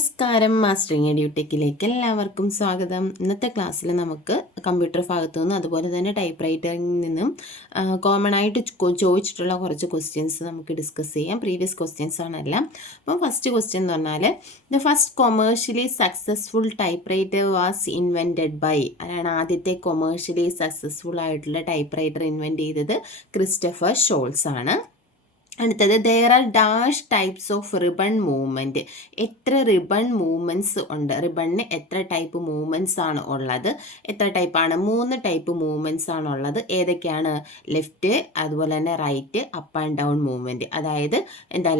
നമസ്കാരം, മാസ്റ്ററിങ് എഡ്യൂടെക്കിലേക്ക് എല്ലാവർക്കും സ്വാഗതം. ഇന്നത്തെ ക്ലാസ്സിൽ നമുക്ക് കമ്പ്യൂട്ടർ ഭാഗത്തു നിന്നും അതുപോലെ തന്നെ ടൈപ്പ് റൈറ്ററിൽ നിന്നും കോമൺ ആയിട്ട് ചോദിച്ചിട്ടുള്ള കുറച്ച് ക്വസ്റ്റ്യൻസ് നമുക്ക് ഡിസ്കസ് ചെയ്യാം. പ്രീവിയസ് ക്വസ്റ്റ്യൻസ് ആണെല്ലാം. അപ്പം ഫസ്റ്റ് ക്വസ്റ്റ്യൻ എന്ന് പറഞ്ഞാൽ the first commercially successful type writer was invented by. അതാണ് ആദ്യത്തെ കൊമേഴ്ഷ്യലി സക്സസ്ഫുൾ ആയിട്ടുള്ള ടൈപ്പ് റൈറ്റർ ഇൻവെൻറ്റ് ചെയ്തത് ക്രിസ്റ്റഫർ ഷോൾസ് ആണ്. അടുത്തത് there are dash types of ribbon movement. എത്ര റിബൺ മൂവ്മെൻറ്റ്സ് ഉണ്ട്? റിബണിന് എത്ര ടൈപ്പ് മൂവ്മെൻറ്റ്സ് ആണ് ഉള്ളത്? എത്ര ടൈപ്പാണ്? 3 ടൈപ്പ് മൂവ്മെൻറ്റ്സ് ആണ് ഉള്ളത്. ഏതൊക്കെയാണ്? ലെഫ്റ്റ്, അതുപോലെ തന്നെ right, up and down movement. അതായത്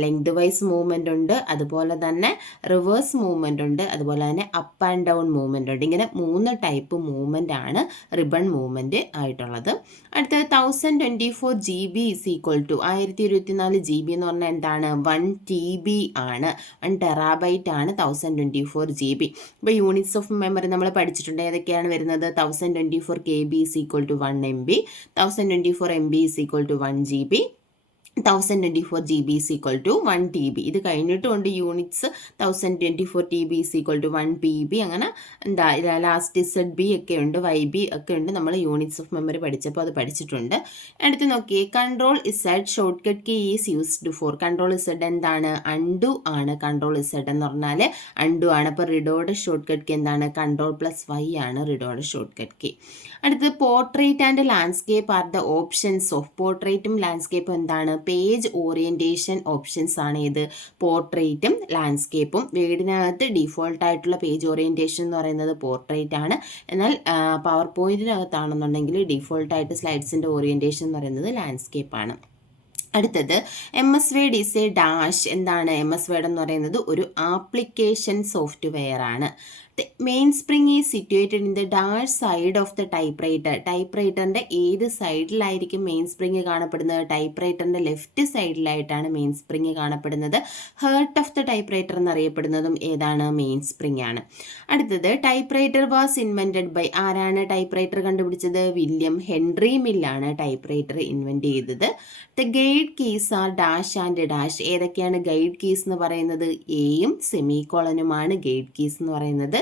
ലെങ്ത് വൈസ് മൂവ്മെൻ്റ് ഉണ്ട്, അതുപോലെ തന്നെ റിവേഴ്സ് മൂവ്മെൻ്റ് ഉണ്ട്, അതുപോലെ തന്നെ അപ്പ് ആൻഡ് ഡൗൺ മൂവ്മെൻ്റ് ഉണ്ട്. ഇങ്ങനെ 3 ടൈപ്പ് മൂവ്മെൻ്റ് ആണ് റിബൺ മൂവ്മെൻറ്റ് ആയിട്ടുള്ളത്. അടുത്തത് 1024 GB is equal to 1024 GB എന്ന് പറഞ്ഞാൽ എന്താണ്? 1 TB ആണ്. 1 ടെറാബൈറ്റ് ആണ് 1024 GB. ഇപ്പോൾ യൂണിറ്റ്സ് ഓഫ് മെമ്മറി നമ്മൾ പഠിച്ചിട്ടുണ്ട്. ഏതൊക്കെയാണ് വരുന്നത്? 1024 KB is equal to 1 MB, 1024 MB is equal to 1 GB, 1024 GB is equal to 1 TB. ഇത് കഴിഞ്ഞിട്ടുണ്ട് units 1024 TB is equal to 1 PB. അങ്ങനെ ലാസ്റ്റ് ZB ഒക്കെ ഉണ്ട്, YB ഒക്കെ ഉണ്ട്. നമ്മൾ യൂണിറ്റ്സ് ഓഫ് മെമ്മറി പഠിച്ചപ്പോൾ അത് പഠിച്ചിട്ടുണ്ട്. അടുത്ത് നോക്കിയേ, control Z shortcut key is used for. Control Z എന്താണ്? അൺഡു ആണ്. കൺട്രോൾ ഇസഡ് എന്ന് പറഞ്ഞാൽ അൺഡു ആണ്. അപ്പോൾ റിഡോയുടെ ഷോർട്ട് കട്ട് കീ എന്താണ്? കൺട്രോൾ +Y ആണ് റിഡോയുടെ ഷോർട്ട് കട്ട് കീ. അടുത്തത് portrait and landscape are the options of. പോർട്രേറ്റും ലാൻഡ്സ്കേപ്പും എന്താണ്? പേജ് ഓറിയൻറ്റേഷൻ ഓപ്ഷൻസ് ആണ്. ഇത് പോർട്രേറ്റും ലാൻഡ്സ്കേപ്പും. വീടിനകത്ത് ഡിഫോൾട്ട് ആയിട്ടുള്ള പേജ് ഓറിയൻറ്റേഷൻ എന്ന് പറയുന്നത് പോർട്രേറ്റ് ആണ്. എന്നാൽ പവർ പോയിന്റിനകത്താണെന്നുണ്ടെങ്കിൽ ഡിഫോൾട്ടായിട്ട് സ്ലൈഡ്സിൻ്റെ ഓറിയൻറ്റേഷൻ എന്ന് പറയുന്നത് ലാൻഡ്സ്കേപ്പ് ആണ്. അടുത്തത് MS word is a dash. എന്താണ് MS വേഡ് എന്ന് പറയുന്നത്? ഒരു ആപ്ലിക്കേഷൻ സോഫ്റ്റ്വെയർ ആണ്. Main spring is situated in the dash side of the type writer. ടൈപ്പ് റൈറ്ററിൻ്റെ ഏത് സൈഡിലായിരിക്കും മെയിൻ സ്പ്രിങ് കാണപ്പെടുന്നത്? ടൈപ്പ് റൈറ്ററിൻ്റെ ലെഫ്റ്റ് സൈഡിലായിട്ടാണ് മെയിൻ സ്പ്രിങ് കാണപ്പെടുന്നത്. Heart of the type writer എന്നറിയപ്പെടുന്നതും ഏതാണ്? മെയിൻ സ്പ്രിങ് ആണ്. അടുത്തത് type writer was invented by. ആരാണ് ടൈപ്പ് റൈറ്റർ കണ്ടുപിടിച്ചത്? വില്യം ഹെൻറി മില്ലാണ് ടൈപ്പ് റൈറ്റർ ഇൻവെൻറ്റ് ചെയ്തത്. The guide keys R dash and dash. ഏതൊക്കെയാണ് ഗൈഡ് കീസ് എന്ന് പറയുന്നത്? എയും സെമികോളനുമാണ് ഗൈഡ് കീസ് എന്ന് പറയുന്നത്.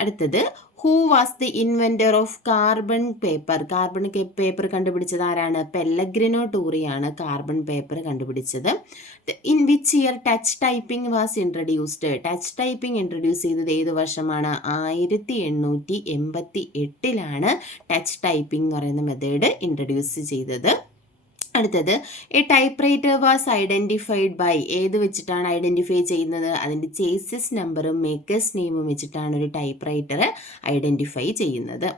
അടുത്തത് who was the inventor of carbon paper. Carbon paper കണ്ടുപിടിച്ചത് ആരാണ്? പെല്ലഗ്രിനോ ടൂറിയാണ് കാർബൺ പേപ്പർ കണ്ടുപിടിച്ചത്. In which year touch typing was introduced. Touch typing introduce ചെയ്തത് ഏത് വർഷമാണ്? 1888 ടച്ച് ടൈപ്പിംഗ് എന്ന് പറയുന്ന മെത്തേഡ് ഇൻട്രൊഡ്യൂസ് ചെയ്തത്. അടുത്തത് a type writer was identified by. ഏത് വെച്ചിട്ടാണ് ഐഡൻറ്റിഫൈ ചെയ്യുന്നത്? അതിൻ്റെ ചേസിസ് നമ്പറും മേക്കേഴ്സ് നെയിമും വെച്ചിട്ടാണ് ഒരു ടൈപ്പ് റൈറ്റർ ഐഡൻറ്റിഫൈ ചെയ്യുന്നത്.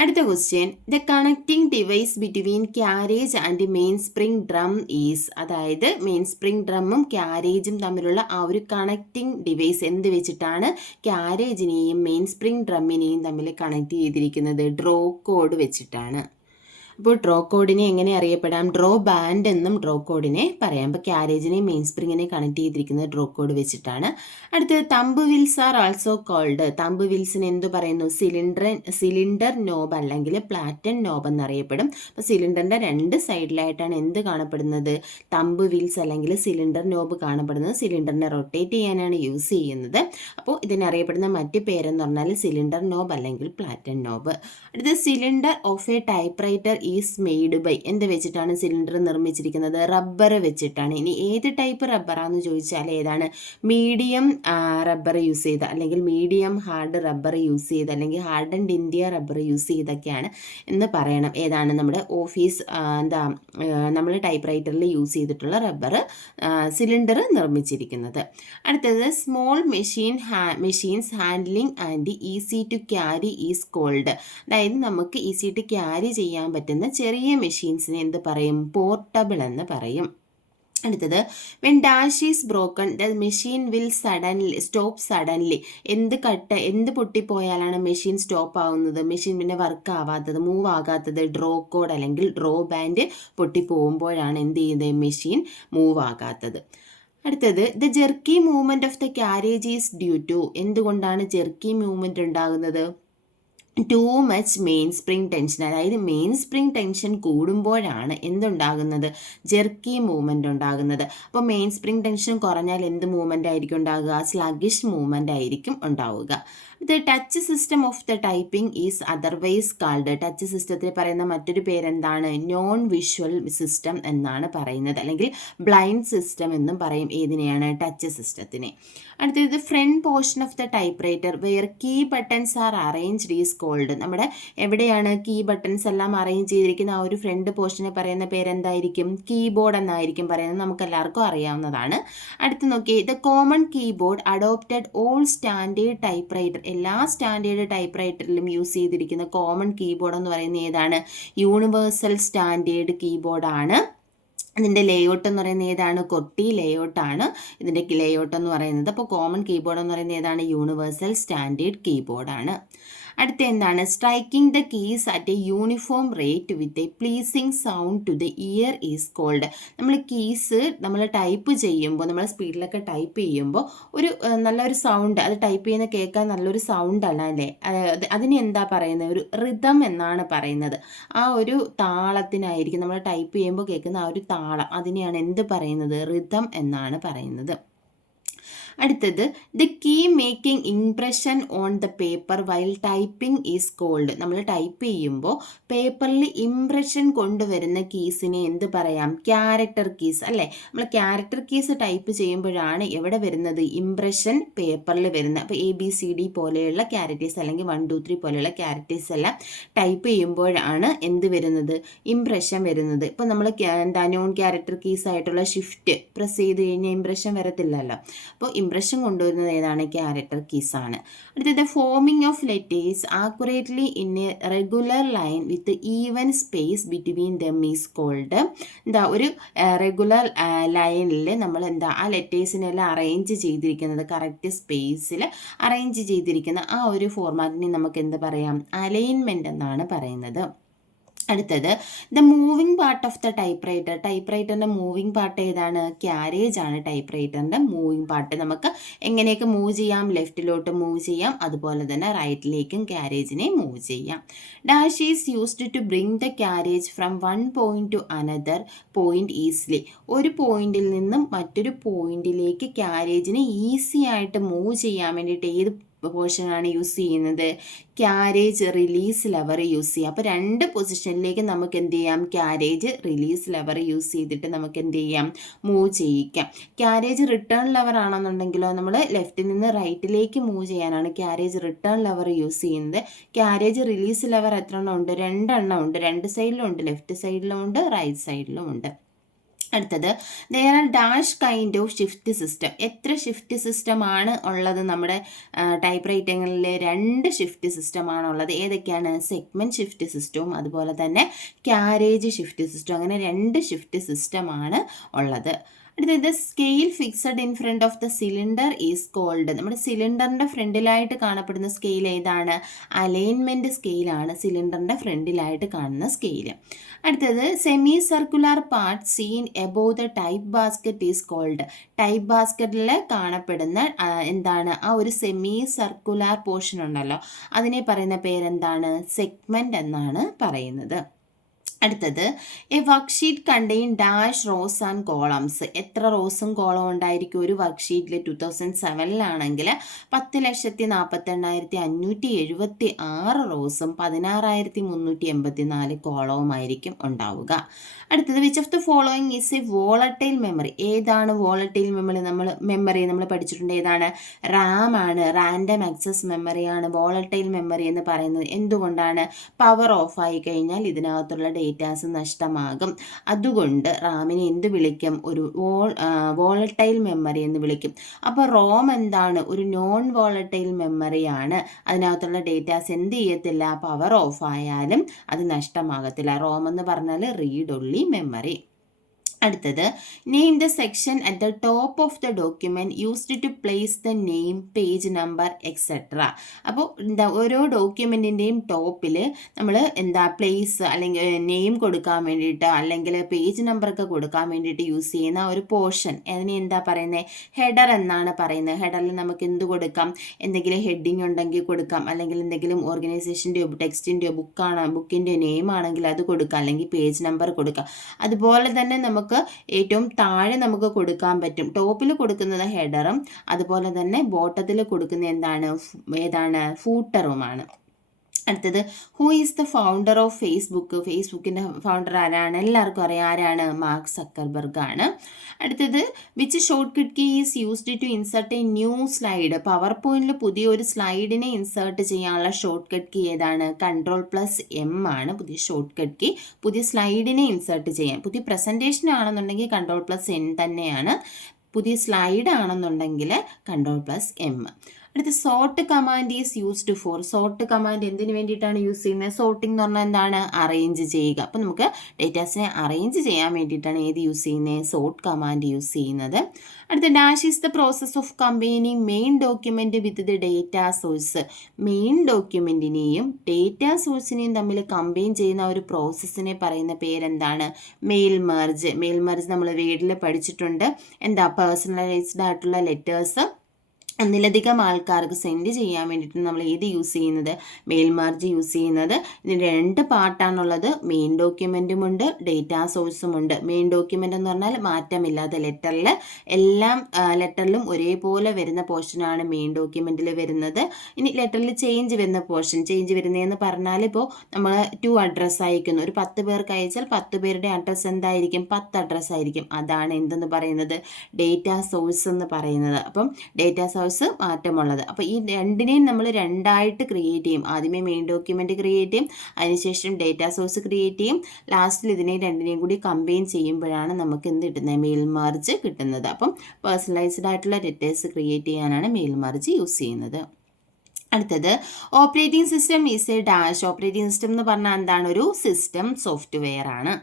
അടുത്ത question, the connecting device between carriage and main spring drum is. അതായത് മെയിൻ സ്പ്രിംഗ് ഡ്രമ്മും ക്യാരേജും തമ്മിലുള്ള ആ ഒരു കണക്റ്റിംഗ് ഡിവൈസ് എന്ത് വെച്ചിട്ടാണ് ക്യാരേജിനെയും മെയിൻ സ്പ്രിംഗ് ഡ്രമ്മിനെയും തമ്മിൽ കണക്ട് ചെയ്തിരിക്കുന്നത്? ഡ്രോ കോഡ് വെച്ചിട്ടാണ്. അപ്പോൾ ഡ്രോ കോഡിനെ എങ്ങനെ അറിയപ്പെടാം? ഡ്രോ ബാൻഡ് എന്നും ഡ്രോ കോഡിനെ പറയാം. അപ്പോൾ ക്യാരേജിനെ മെയിൻ സ്പ്രിങ്ങിനെ കണക്ട് ചെയ്തിരിക്കുന്നത് ഡ്രോ കോഡ് വെച്ചിട്ടാണ്. അടുത്തത് thumb wheels are also called. Thumb വീൽസിന് എന്തു പറയുന്നു? സിലിണ്ടർ നോബ് അല്ലെങ്കിൽ പ്ലാറ്റൻ നോബ് എന്നറിയപ്പെടും. അപ്പോൾ സിലിണ്ടറിൻ്റെ 2 സൈഡിലായിട്ടാണ് എന്ത് കാണപ്പെടുന്നത്? തമ്പ് വീൽസ് അല്ലെങ്കിൽ സിലിണ്ടർ നോബ് കാണപ്പെടുന്നത്. സിലിണ്ടറിനെ റൊട്ടേറ്റ് ചെയ്യാനാണ് യൂസ് ചെയ്യുന്നത്. അപ്പോൾ ഇതിനറിയപ്പെടുന്ന മറ്റ് പേരെന്ന് പറഞ്ഞാൽ സിലിണ്ടർ നോബ് അല്ലെങ്കിൽ പ്ലാറ്റൻ നോബ്. അടുത്തത് cylinder of a type writer is made by. എന്ത് വെച്ചിട്ടാണ് സിലിണ്ടർ നിർമ്മിച്ചിരിക്കുന്നത്? റബ്ബർ വെച്ചിട്ടാണ്. ഇനി ഏത് ടൈപ്പ് റബ്ബറാന്ന് ചോദിച്ചാൽ ഏതാണ്? മീഡിയം റബ്ബർ യൂസ് ചെയ്ത അല്ലെങ്കിൽ മീഡിയം ഹാർഡ് റബ്ബർ യൂസ് ചെയ്ത് അല്ലെങ്കിൽ hard and India rubber use ചെയ്തൊക്കെയാണ് എന്ന് പറയണം. ഏതാണ്? നമ്മുടെ ഓഫീസ് നമ്മൾ ടൈപ്പ് റൈറ്ററിൽ യൂസ് ചെയ്തിട്ടുള്ള റബ്ബർ സിലിണ്ടർ നിർമ്മിച്ചിരിക്കുന്നത്. അടുത്തത് small machines handling and easy to carry is called. അതായത് നമുക്ക് ഈസി ടു ക്യാരി ചെയ്യാൻ പറ്റുന്ന ചെറിയ മെഷീൻസിനെ എന്ത് പറയും? പോർട്ടബിൾ എന്ന് പറയും. അടുത്തത് when dash is broken the machine will stop suddenly. എന്ത് പൊട്ടിപ്പോയാലാണ് മെഷീൻ സ്റ്റോപ്പ് ആവുന്നത്? മെഷീൻ പിന്നെ വർക്ക് ആവാത്തത്, മൂവ് ആകാത്തത്? ഡ്രോ കോഡ് അല്ലെങ്കിൽ ഡ്രോ ബാൻഡ് പൊട്ടിപ്പോകുമ്പോഴാണ് എന്ത് ചെയ്യുന്നത്? മെഷീൻ മൂവ് ആകാത്തത്. അടുത്തത് the jerky movement of the carriage is due to. എന്തുകൊണ്ടാണ് ജെർക്കി മൂവ്മെൻറ്റ് ഉണ്ടാകുന്നത്? Too much main spring tension, അതായത് മെയിൻ സ്പ്രിങ് ടെൻഷൻ കൂടുമ്പോഴാണ് എന്തുണ്ടാകുന്നത്, ജെർക്കി മൂവ്മെൻ്റ് ഉണ്ടാകുന്നത്. അപ്പോൾ മെയിൻ സ്പ്രിങ് ടെൻഷൻ കുറഞ്ഞാൽ എന്ത് മൂവ്മെൻ്റ് ആയിരിക്കും ഉണ്ടാകുക, സ്ലഗിഷ് മൂവ്മെൻ്റ് ആയിരിക്കും ഉണ്ടാവുക. The touch system of the typing is otherwise called, touch സിസ്റ്റത്തിൽ പറയുന്ന മറ്റൊരു പേരെന്താണ്, നോൺ വിഷ്വൽ സിസ്റ്റം എന്നാണ് പറയുന്നത്, അല്ലെങ്കിൽ ബ്ലൈൻഡ് സിസ്റ്റം എന്നും പറയും. ഏതിനെയാണ്, ടച്ച് സിസ്റ്റത്തിനെ. അടുത്തത് front portion of the type writer where key buttons are arranged is called. നമ്മുടെ എവിടെയാണ് കീ ബട്ടൺസ് എല്ലാം അറേഞ്ച് ചെയ്തിരിക്കുന്ന ആ ഒരു ഫ്രണ്ട് പോർഷനെ പറയുന്ന പേരെന്തായിരിക്കും, കീബോർഡ് എന്നായിരിക്കും പറയുന്നത്. നമുക്ക് എല്ലാവർക്കും അറിയാവുന്നതാണ്. അടുത്ത് നോക്കി, the common keyboard adopted all standard type writer, എല്ലാ സ്റ്റാൻഡേർഡ് ടൈപ്പ് റൈറ്ററിലും യൂസ് ചെയ്തിരിക്കുന്ന കോമൺ കീബോർഡ് എന്ന് പറയുന്നത് ഏതാണ്, യൂണിവേഴ്സൽ സ്റ്റാൻഡേർഡ് കീബോർഡാണ്. ഇതിൻ്റെ ലേഔട്ട് എന്ന് പറയുന്നത് ഏതാണ്, കൊട്ടി ലേഔട്ടാണ് ഇതിൻ്റെ ലേഔട്ട് എന്ന് പറയുന്നത്. അപ്പോൾ കോമൺ കീബോർഡ് എന്ന് പറയുന്നത് ഏതാണ്, യൂണിവേഴ്സൽ സ്റ്റാൻഡേർഡ് കീബോർഡാണ്. അടുത്ത എന്താണ്, striking the keys at a uniform rate with a pleasing sound to the ear is called. നമ്മൾ കീസ് നമ്മൾ ടൈപ്പ് ചെയ്യുമ്പോൾ, നമ്മൾ സ്പീഡിലൊക്കെ ടൈപ്പ് ചെയ്യുമ്പോൾ ഒരു നല്ലൊരു സൗണ്ട്, അത് ടൈപ്പ് ചെയ്യുന്ന കേൾക്കാൻ നല്ലൊരു സൗണ്ട് അല്ല അല്ലേ, അതിന് എന്താ പറയുന്നത്, ഒരു റിതം എന്നാണ് പറയുന്നത്. ആ ഒരു താളത്തിനായിരിക്കും നമ്മൾ ടൈപ്പ് ചെയ്യുമ്പോൾ കേൾക്കുന്ന ആ ഒരു താളം, അതിനെയാണ് എന്ത് പറയുന്നത്, റിതം എന്നാണ് പറയുന്നത്. അടുത്തത്, the key making impression on the paper while typing is called. നമ്മൾ ടൈപ്പ് ചെയ്യുമ്പോൾ പേപ്പറിൽ ഇംപ്രഷൻ കൊണ്ടുവരുന്ന കീസിനെ എന്ത് പറയാം, ക്യാരക്ടർ കീസ് അല്ലേ. നമ്മൾ ക്യാരക്ടർ കീസ് ടൈപ്പ് ചെയ്യുമ്പോഴാണ് എവിടെ വരുന്നത്, ഇംപ്രഷൻ പേപ്പറിൽ വരുന്നത്. അപ്പോൾ ABCD പോലെയുള്ള ക്യാരക്ടേഴ്സ് അല്ലെങ്കിൽ 1 2 3 പോലെയുള്ള ക്യാരക്ടേഴ്സ് എല്ലാം ടൈപ്പ് ചെയ്യുമ്പോഴാണ് എന്ത് വരുന്നത്, ഇംപ്രഷൻ വരുന്നത്. ഇപ്പോൾ നമ്മൾ നോൺ ക്യാരക്ടർ കീസ് ആയിട്ടുള്ള ഷിഫ്റ്റ് പ്രസ് ചെയ്ത് കഴിഞ്ഞാൽ ഇംപ്രഷൻ വരത്തില്ലല്ലോ. അപ്പോൾ ഇംപ്രഷൻ കൊണ്ടുവരുന്നത് ഏതാണ്, ക്യാരക്ടർ കീസാണ്. അടുത്തത്, forming of letters accurately in a regular line with even space between them is called. ഒരു റെഗുലർ ലൈനിൽ നമ്മൾ ആ ലെറ്റേഴ്സിനെല്ലാം അറേഞ്ച് ചെയ്തിരിക്കുന്നത്, കറക്റ്റ് സ്പേസിൽ അറേഞ്ച് ചെയ്തിരിക്കുന്ന ആ ഒരു ഫോർമാറ്റിനെ നമുക്ക് എന്ത് പറയാം, അലൈൻമെൻറ്റ് എന്നാണ് പറയുന്നത്. അടുത്തത്, the moving part of the type writer. ടൈപ്പ് റൈറ്ററിൻ്റെ മൂവിങ് പാർട്ട് ഏതാണ്, ക്യാരേജ് ആണ് ടൈപ്പ് റൈറ്ററിൻ്റെ മൂവിങ് പാർട്ട്. നമുക്ക് എങ്ങനെയൊക്കെ മൂവ് ചെയ്യാം, ലെഫ്റ്റിലോട്ട് മൂവ് ചെയ്യാം, അതുപോലെ തന്നെ റൈറ്റിലേക്കും ക്യാരേജിനെ മൂവ് ചെയ്യാം. Dash is used to bring the carriage from one point to another point easily. ഒരു പോയിന്റിൽ നിന്നും മറ്റൊരു പോയിന്റിലേക്ക് ക്യാരേജിനെ ഈസി ആയിട്ട് മൂവ് ചെയ്യാൻ വേണ്ടിയിട്ട് ഏത് പോർഷനാണ് യൂസ് ചെയ്യുന്നത്, ക്യാരേജ് റിലീസ് ലെവർ യൂസ് ചെയ്യുക. അപ്പോൾ 2 പൊസിഷനിലേക്ക് നമുക്ക് എന്ത് ചെയ്യാം, ക്യാരേജ് റിലീസ് ലെവർ യൂസ് ചെയ്തിട്ട് നമുക്ക് എന്ത് ചെയ്യാം, മൂവ് ചെയ്യിക്കാം. ക്യാരേജ് റിട്ടേൺ ലെവർ ആണെന്നുണ്ടെങ്കിലോ നമ്മൾ ലെഫ്റ്റിൽ നിന്ന് റൈറ്റിലേക്ക് മൂവ് ചെയ്യാനാണ് ക്യാരേജ് റിട്ടേൺ ലെവർ യൂസ് ചെയ്യുന്നത്. ക്യാരേജ് റിലീസ് ലെവർ എത്ര എണ്ണം ഉണ്ട്, 2 എണ്ണം ഉണ്ട്. 2 സൈഡിലും ഉണ്ട്, ലെഫ്റ്റ് സൈഡിലും ഉണ്ട്, റൈറ്റ് സൈഡിലും ഉണ്ട്. അടുത്തത്, there are dash kind of shift system. എത്ര ഷിഫ്റ്റ് സിസ്റ്റമാണ് ഉള്ളത് നമ്മുടെ ടൈപ്പ് റൈറ്റിങ്ങിൽ? 2 ഷിഫ്റ്റ് സിസ്റ്റമാണ് ഉള്ളത്. ഏതൊക്കെയാണ്? സെഗ്മെൻറ്റ് ഷിഫ്റ്റ് സിസ്റ്റവും അതുപോലെ തന്നെ ക്യാരേജ് ഷിഫ്റ്റ് സിസ്റ്റവും. അങ്ങനെ 2 ഷിഫ്റ്റ് സിസ്റ്റമാണ് ഉള്ളത്. അടുത്തത്, scale fixed in front of the cylinder is called. നമ്മുടെ സിലിണ്ടറിൻ്റെ ഫ്രണ്ടിലായിട്ട് കാണപ്പെടുന്ന സ്കെയിൽ ഏതാണ്? അലൈൻമെൻറ്റ് സ്കെയിലാണ് സിലിണ്ടറിൻ്റെ ഫ്രണ്ടിലായിട്ട് കാണുന്ന സ്കെയിൽ. അടുത്തത്, semi circular part seen above the type basket is called. Type ബാസ്ക്കറ്റിൽ കാണപ്പെടുന്ന എന്താണ് ആ ഒരു സെമി സർക്കുലർ പോർഷൻ ഉണ്ടല്ലോ, അതിനെ പറയുന്ന പേരെന്താണ്? സെഗ്മെൻറ്റ് എന്നാണ് പറയുന്നത്. അടുത്തത്, A worksheet contain dash rose and columns. എത്ര റോസും കോളവും ഉണ്ടായിരിക്കും ഒരു വർക്ക്ഷീറ്റിൽ? 2007 10,48,576 റോസും 16,384 കോളവുമായിരിക്കും ഉണ്ടാവുക. അടുത്തത്, which of the following is A volatile memory. ഏതാണ് വോളറ്റൈൽ മെമ്മറി? നമ്മൾ പഠിച്ചിട്ടുണ്ട്. ഏതാണ്? റാം ആണ്. റാൻഡം ആക്സസ് മെമ്മറിയാണ് വോളറ്റൈൽ മെമ്മറി എന്ന് പറയുന്നത്. എന്തുകൊണ്ടാണ്? പവർ ഓഫ് ആയി കഴിഞ്ഞാൽ ഇതിനകത്തുള്ള ഡേറ്റാസ് നഷ്ടമാകും. അതുകൊണ്ട് റാമിനെ എന്ത് വിളിക്കും? ഒരു വോളറ്റൈൽ മെമ്മറി എന്ന് വിളിക്കും. അപ്പോൾ റോം എന്താണ്? ഒരു നോൺ വോളറ്റൈൽ മെമ്മറിയാണ്. അതിനകത്തുള്ള ഡേറ്റാസ് എന്ത് ചെയ്യത്തില്ല? പവർ ഓഫ് ആയാലും അത് നഷ്ടമാകത്തില്ല. റോം എന്ന് പറഞ്ഞാൽ റീഡ് ഒൺലി മെമ്മറി. അടുത്തത് name the section at the top of the document used to place the name page number etcetera. അപ്പോൾ ഓരോ ഡോക്യുമെൻറ്റിൻ്റെയും ടോപ്പിൽ നമ്മൾ പ്ലേസ് അല്ലെങ്കിൽ നെയിം കൊടുക്കാൻ വേണ്ടിയിട്ട് അല്ലെങ്കിൽ പേജ് നമ്പറൊക്കെ കൊടുക്കാൻ വേണ്ടിയിട്ട് യൂസ് ചെയ്യുന്ന ഒരു പോർഷൻ അതിനെ പറയുന്നത്, ഹെഡർ എന്നാണ് പറയുന്നത്. ഹെഡറിൽ നമുക്ക് എന്ത് കൊടുക്കാം, എന്തെങ്കിലും ഹെഡിങ് ഉണ്ടെങ്കിൽ കൊടുക്കാം, അല്ലെങ്കിൽ എന്തെങ്കിലും ഓർഗനൈസേഷൻ്റെയോ ടെക്സ്റ്റിൻ്റെയോ ബുക്കിൻ്റെ നെയിം ആണെങ്കിൽ അത് കൊടുക്കാം, അല്ലെങ്കിൽ പേജ് നമ്പർ കൊടുക്കാം. അതുപോലെ തന്നെ നമുക്ക് ഏറ്റവും താഴെ നമുക്ക് കൊടുക്കാൻ പറ്റും. ടോപ്പിൽ കൊടുക്കുന്നത് ഹെഡറും അതുപോലെ തന്നെ ബോട്ടത്തിൽ കൊടുക്കുന്ന ഏതാണ് ഫൂട്ടറുമാണ്. അടുത്തത് who is the founder of Facebook. ഫേസ്ബുക്കിൻ്റെ ഫൗണ്ടർ ആരാണ്? എല്ലാവർക്കും അറിയാം, ആരാണ്? മാർക്ക് സക്കർബർഗ് ആണ്. അടുത്തത് which shortcut key is used to insert a new slide. പവർ പോയിന്റിൽ പുതിയൊരു സ്ലൈഡിനെ ഇൻസേർട്ട് ചെയ്യാനുള്ള ഷോർട്ട് കട്ട് കീ ഏതാണ്? Ctrl+M ആണ് പുതിയ ഷോർട്ട് കട്ട് കീ. പുതിയ സ്ലൈഡിനെ ഇൻസേർട്ട് ചെയ്യാൻ, പുതിയ പ്രസൻറ്റേഷൻ ആണെന്നുണ്ടെങ്കിൽ Ctrl+N തന്നെയാണ്, പുതിയ സ്ലൈഡ് ആണെന്നുണ്ടെങ്കിൽ Ctrl+M. അടുത്ത sort command is used four. Sort command എന്തിനു വേണ്ടിയിട്ടാണ് യൂസ് ചെയ്യുന്നത്? സോർട്ടിംഗ് എന്ന് പറഞ്ഞാൽ എന്താണ്? അറേഞ്ച് ചെയ്യുക. അപ്പോൾ നമുക്ക് ഡേറ്റാസിനെ അറേഞ്ച് ചെയ്യാൻ വേണ്ടിയിട്ടാണ് ഏത് യൂസ് ചെയ്യുന്നത്? സോർട്ട് കമാൻഡ് യൂസ് ചെയ്യുന്നത്. അടുത്ത dash is the process of combining main document with the data source. Main ഡോക്യുമെൻറ്റിനെയും ഡേറ്റാ സോഴ്സിനെയും തമ്മിൽ കമ്പൈൻ ചെയ്യുന്ന ഒരു പ്രോസസ്സിനെ പറയുന്ന പേരെന്താണ്? Mail merge. മെയിൽ മെർജ് നമ്മൾ വേർഡിൽ പഠിച്ചിട്ടുണ്ട്. പേഴ്സണലൈസ്ഡ് ആയിട്ടുള്ള ലെറ്റേഴ്സ് ഒന്നിലധികം ആൾക്കാർക്ക് സെൻഡ് ചെയ്യാൻ വേണ്ടിയിട്ട് നമ്മൾ ഏത് യൂസ് ചെയ്യുന്നത്? മെയിൽ മെർജ് യൂസ് ചെയ്യുന്നത്. ഇതിന് 2 പാർട്ടാണുള്ളത്. മെയിൻ ഡോക്യുമെൻറ്റുമുണ്ട്, ഡേറ്റാ സോഴ്സുമുണ്ട്. മെയിൻ ഡോക്യുമെൻ്റ് എന്ന് പറഞ്ഞാൽ മാറ്റമില്ലാതെ ലെറ്ററിലും ഒരേപോലെ വരുന്ന പോർഷനാണ് മെയിൻ ഡോക്യുമെൻറ്റിൽ വരുന്നത്. ഇനി ലെറ്ററിൽ ചേഞ്ച് വരുന്ന പോർഷൻ, ചേഞ്ച് വരുന്നതെന്ന് പറഞ്ഞാൽ ഇപ്പോൾ നമ്മൾ 2 അഡ്രസ്സ് അയക്കുന്നു. ഒരു 10 പേർക്ക് അയച്ചാൽ 10 പേരുടെ അഡ്രസ്സ് എന്തായിരിക്കും? 10 അഡ്രസ്സ് ആയിരിക്കും. അതാണ് എന്തെന്ന് പറയുന്നത്? ഡേറ്റാ സോഴ്സ് എന്ന് പറയുന്നത്. അപ്പം ഡേറ്റാ സോഴ്സ് മാറ്റമുള്ളത്. അപ്പോൾ ഈ രണ്ടിനെയും നമ്മൾ 2ആയിട്ട് ക്രിയേറ്റ് ചെയ്യും. ആദ്യമേ മെയിൻ ഡോക്യുമെൻറ്റ് ക്രിയേറ്റ് ചെയ്യും, അതിനുശേഷം ഡേറ്റാ സോഴ്സ് ക്രിയേറ്റ് ചെയ്യും, ലാസ്റ്റിൽ ഇതിനെ രണ്ടിനെയും കൂടി കമ്പൈൻ ചെയ്യുമ്പോഴാണ് നമുക്ക് എന്ത് കിട്ടുന്നത്? മെയിൽ മെർജ് കിട്ടുന്നത്. അപ്പം പേഴ്സണലൈസ്ഡ് ആയിട്ടുള്ള ലെറ്റേഴ്സ് ക്രിയേറ്റ് ചെയ്യാനാണ് മെയിൽ മെർജ് യൂസ് ചെയ്യുന്നത്. അടുത്തത് operating system is a dash. Operating system എന്ന് പറഞ്ഞാൽ എന്താണ്? ഒരു സിസ്റ്റം സോഫ്റ്റ്വെയർ ആണ്.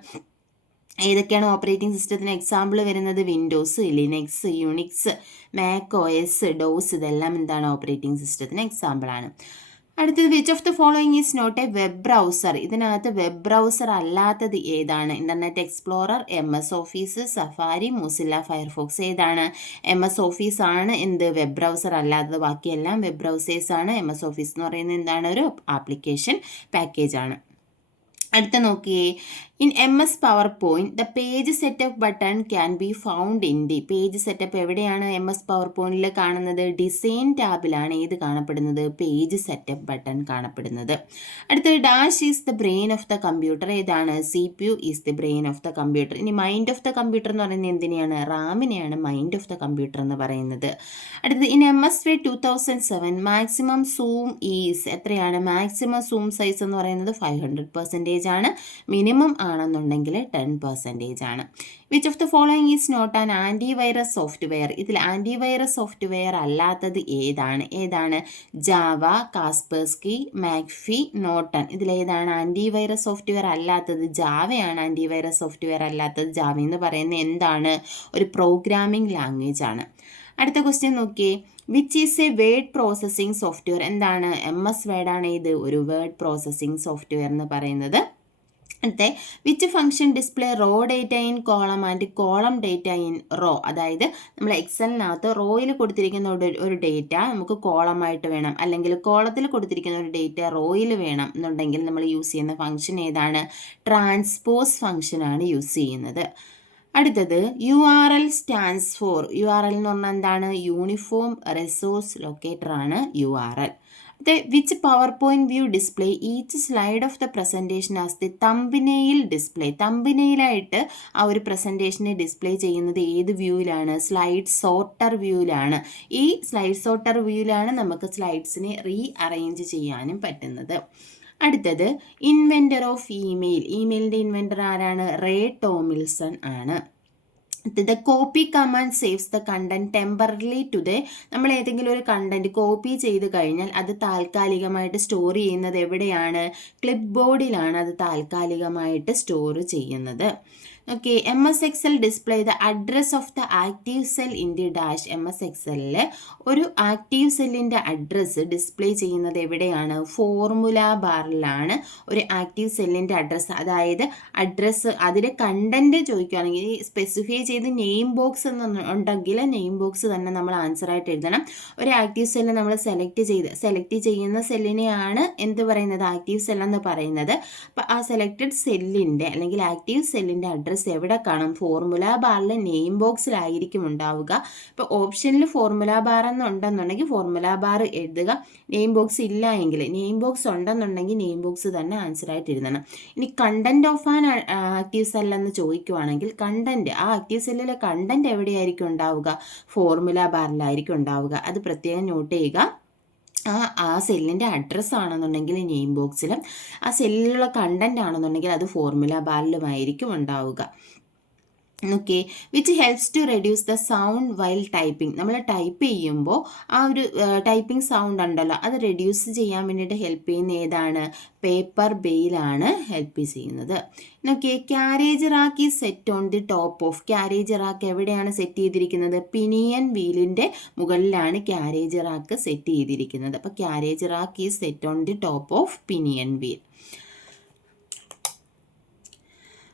ഏതൊക്കെയാണ് ഓപ്പറേറ്റിംഗ് സിസ്റ്റത്തിന് എക്സാമ്പിൾ വരുന്നത്? Windows, Linux, Unix, Mac OS, DOS, ഇതെല്ലാം എന്താണ്? ഓപ്പറേറ്റിംഗ് സിസ്റ്റത്തിന് എക്സാമ്പിളാണ്. അടുത്തത് which of the following is not a web browser. ഇതിനകത്ത് വെബ് ബ്രൗസർ അല്ലാത്തത് ഏതാണ്? Internet Explorer, MS Office, Safari, Mozilla Firefox. ഏതാണ്? MS ഓഫീസ് ആണ് എന്ത്? വെബ് ബ്രൗസർ അല്ലാത്തത്. ബാക്കിയെല്ലാം വെബ് ബ്രൗസേഴ്സ് ആണ്. MS ഓഫീസ് എന്ന് പറയുന്നത് എന്താണ്? ഒരു ആപ്ലിക്കേഷൻ പാക്കേജ് ആണ്. അടുത്ത നോക്കിയേ, in MS PowerPoint the page setup button can be found in the. Page setup എവിടെയാണ് MS PowerPointൽ കാണുന്നത്? ഡിസൈൻ ടാബിലാണ് ഏത് കാണപ്പെടുന്നത്? പേജ് സെറ്റപ്പ് ബട്ടൺ കാണപ്പെടുന്നത്. അടുത്തത് dash is the brain of the computer. ഏതാണ്? CPU is the brain of the computer. ഇനി mind of the computer എന്ന് പറയുന്നത് എന്തിനെയാണ്? റാമിനെയാണ് മൈൻഡ് ഓഫ് ദ കമ്പ്യൂട്ടർ എന്ന് പറയുന്നത്. അടുത്തത് in MS Word 2007 maximum zoom is എത്രയാണ്? മാക്സിമം സൂം സൈസ് എന്ന് പറയുന്നത് 500% ആണ്. മിനിമം ആണെന്നുണ്ടെങ്കിൽ 10% ആണ്. Which of the following is not an antivirus software. ഇതിൽ ആൻറ്റിവൈറസ് സോഫ്റ്റ്വെയർ അല്ലാത്തത് ഏതാണ്? Java, Kaspersky, മാക്ഫി, Norton. ഇതിലേതാണ് ആൻറ്റിവൈറസ് സോഫ്റ്റ്വെയർ അല്ലാത്തത്? ജാവയാണ് ആൻറ്റിവൈറസ് സോഫ്റ്റ്വെയർ അല്ലാത്തത്. ജാവ എന്ന് പറയുന്നത് എന്താണ്? ഒരു പ്രോഗ്രാമിംഗ് ലാംഗ്വേജ് ആണ്. അടുത്ത ക്വസ്റ്റ്യൻ നോക്കിയേ, which is a word processing software. എന്താണ്? MS വേർഡ് ആണ് ഇത് ഒരു വേർഡ് പ്രോസസ്സിംഗ് സോഫ്റ്റ്വെയർ എന്ന് പറയുന്നത്. അടുത്ത which function display row data in column and column data in row. അതായത് നമ്മൾ എക്സലിനകത്ത് റോയിൽ കൊടുത്തിരിക്കുന്ന ഒരു ഡേറ്റ നമുക്ക് കോളമായിട്ട് വേണം, അല്ലെങ്കിൽ കോളത്തിൽ കൊടുത്തിരിക്കുന്ന ഒരു ഡേറ്റ റോയിൽ വേണം എന്നുണ്ടെങ്കിൽ നമ്മൾ യൂസ് ചെയ്യുന്ന ഫംഗ്ഷൻ ഏതാണ്? ട്രാൻസ്പോസ് ഫംഗ്ഷനാണ് യൂസ് ചെയ്യുന്നത്. അടുത്തത് URL സ്റ്റാൻഡ്സ് ഫോർ. URL എന്ന് പറഞ്ഞാൽ എന്താണ്? യൂണിഫോം റിസോഴ്സ് ലൊക്കേറ്റർ ആണ് URL. Which PowerPoint view display each slide of the presentation as the thumbnail display. തമ്പിനെയിലായിട്ട് ആ ഒരു പ്രസൻറ്റേഷനെ ഡിസ്പ്ലേ ചെയ്യുന്നത് ഏത് വ്യൂവിലാണ്? Slide sorter വ്യൂവിലാണ്. ഈ സ്ലൈഡ് സോർട്ടർ വ്യൂവിലാണ് നമുക്ക് സ്ലൈഡ്സിനെ അറേഞ്ച് ചെയ്യാനും പറ്റുന്നത്. അടുത്തത് ഇൻവെൻറ്റർ ഓഫ് ഇമെയിൽ. ഇമെയിലിൻ്റെ ഇൻവെൻറ്റർ ആരാണ്? റേ ടോമിൽസൺ ആണ്. The copy command saves the content temporarily to the. നമ്മൾ ഏതെങ്കിലും ഒരു കണ്ടന്റ് കോപ്പി ചെയ്ത് കഴിഞ്ഞാൽ അത് താൽക്കാലികമായിട്ട് സ്റ്റോർ ചെയ്യുന്നത് എവിടെയാണ്? ക്ലിപ്പ് ബോർഡിലാണ് അത് താൽക്കാലികമായിട്ട് സ്റ്റോർ ചെയ്യുന്നത്. Okay, M S Excel display the address of the active cell in the dash. M S എക്സലിൽ ഒരു ആക്റ്റീവ് സെല്ലിൻ്റെ അഡ്രസ്സ് ഡിസ്പ്ലേ ചെയ്യുന്നത് എവിടെയാണ്? ഫോർമുല ബാറിലാണ് ഒരു ആക്റ്റീവ് സെല്ലിൻ്റെ അഡ്രസ്സ്. അതായത് അഡ്രസ്സ് അതിൻ്റെ കണ്ടൻറ്റ് ചോദിക്കുകയാണെങ്കിൽ സ്പെസിഫൈ ചെയ്ത് നെയിം ബോക്സ് ഉണ്ടെങ്കിൽ നെയിം ബോക്സ് തന്നെ നമ്മൾ ആൻസറായിട്ട് എഴുതണം. ഒരു ആക്റ്റീവ് സെല്ല് നമ്മൾ സെലക്ട് ചെയ്യുന്ന സെല്ലിനെയാണ് എന്ത് പറയുന്നത്? ആക്റ്റീവ് സെല്ലെന്ന് പറയുന്നത്. അപ്പോൾ ആ സെലക്റ്റഡ് സെല്ലിൻ്റെ അല്ലെങ്കിൽ ആക്റ്റീവ് സെല്ലിൻ്റെ അഡ്രസ്സ് എവിടെ കാണും? ഫോർമുല ബാറിലെ നെയിം ബോക്സിലായിരിക്കും ഉണ്ടാവുക. ഇപ്പോൾ ഓപ്ഷനിൽ ഫോർമുല ബാർ എന്നുണ്ടെന്നുണ്ടെങ്കിൽ ഫോർമുല ബാർ എഴുതുക. നെയിം ബോക്സ് ഇല്ല എങ്കിൽ നെയിം ബോക്സ് ഉണ്ടെന്നുണ്ടെങ്കിൽ നെയിം ബോക്സ് തന്നെ ആൻസറായിട്ട് എഴുതണം. ഇനി content of an active cell എന്ന് ചോദിക്കുവാണെങ്കിൽ കണ്ടന്റ്, ആ ആക്റ്റീവ് സെല്ലിലെ കണ്ടന്റ് എവിടെയായിരിക്കും ഉണ്ടാവുക? ഫോർമുല ബാറിലായിരിക്കും ഉണ്ടാവുക. അത് പ്രത്യേകം നോട്ട് ചെയ്യുക. ആ സെല്ലിൻ്റെ അഡ്രസ്സ് ആണെന്നുണ്ടെങ്കിൽ നെയിം ബോക്സിലും, ആ സെല്ലിലുള്ള കണ്ടന്റ് ആണെന്നുണ്ടെങ്കിൽ അത് ഫോർമുല ബാറിലുമായിരിക്കും ഉണ്ടാവുക. Okay, which helps to reduce the sound while typing. നമ്മൾ ടൈപ്പ് ചെയ്യുമ്പോൾ ആ ഒരു ടൈപ്പിംഗ് സൗണ്ട് ഉണ്ടല്ലോ, അത് റെഡ്യൂസ് ചെയ്യാൻ വേണ്ടിയിട്ട് ഹെൽപ്പ് ചെയ്യുന്ന ഏതാണ്? പേപ്പർ ബെയിലാണ് ഹെൽപ്പ് ചെയ്യുന്നത്. Okay, carriage rack is set on the top of. Carriage rack എവിടെയാണ് സെറ്റ് ചെയ്തിരിക്കുന്നത്? പിനിയൻ വീലിൻ്റെ മുകളിലാണ് ക്യാരേജ് റാക്ക് സെറ്റ് ചെയ്തിരിക്കുന്നത്. അപ്പോൾ carriage rack is set on the top of pinion wheel.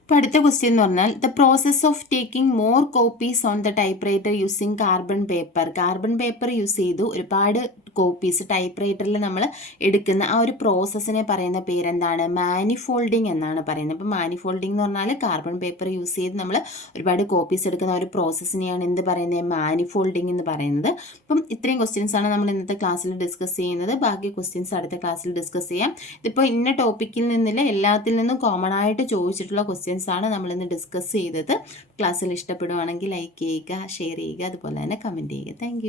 ഇപ്പോൾ അടുത്ത ക്വസ്റ്റ്യൻ എന്ന് പറഞ്ഞാൽ the process of taking more copies on the type writer using carbon paper. Carbon paper use ചെയ്തു ഒരുപാട് copies type റൈറ്ററിൽ നമ്മൾ എടുക്കുന്ന ആ ഒരു പ്രോസസ്സിനെ പറയുന്ന പേരെന്താണ്? മാനിഫോൾഡിങ് എന്നാണ് പറയുന്നത്. അപ്പോൾ മാനിഫോൾഡിങ് എന്ന് പറഞ്ഞാൽ കാർബൺ പേപ്പർ യൂസ് ചെയ്ത് നമ്മൾ ഒരുപാട് കോപ്പീസ് എടുക്കുന്ന ഒരു പ്രോസസ്സിനെയാണ് എന്ത് പറയുന്നത്? മാനിഫോൾഡിങ് എന്ന് പറയുന്നത്. അപ്പം ഇത്രയും ക്വസ്റ്റ്യൻസ് ആണ് നമ്മൾ ഇന്നത്തെ ക്ലാസ്സിൽ ഡിസ്കസ് ചെയ്യുന്നത്. ബാക്കി ക്വസ്റ്റ്യൻസ് അടുത്ത ക്ലാസ്സിൽ ഡിസ്കസ് ചെയ്യാം. ഇതിപ്പോൾ ഇന്ന ടോപ്പിക്കിൽ നിന്നില്ല, എല്ലാത്തിൽ നിന്നും കോമൺ ആയിട്ട് ചോദിച്ചിട്ടുള്ള ക്വസ്റ്റ്യൻസ് ആണ് നമ്മളിന്ന് ഡിസ്കസ് ചെയ്തത്. ക്ലാസ്സിൽ ഇഷ്ടപ്പെടുവാണെങ്കിൽ ലൈക്ക് ചെയ്യുക, ഷെയർ ചെയ്യുക, അതുപോലെ തന്നെ കമൻറ്റ് ചെയ്യുക. താങ്ക്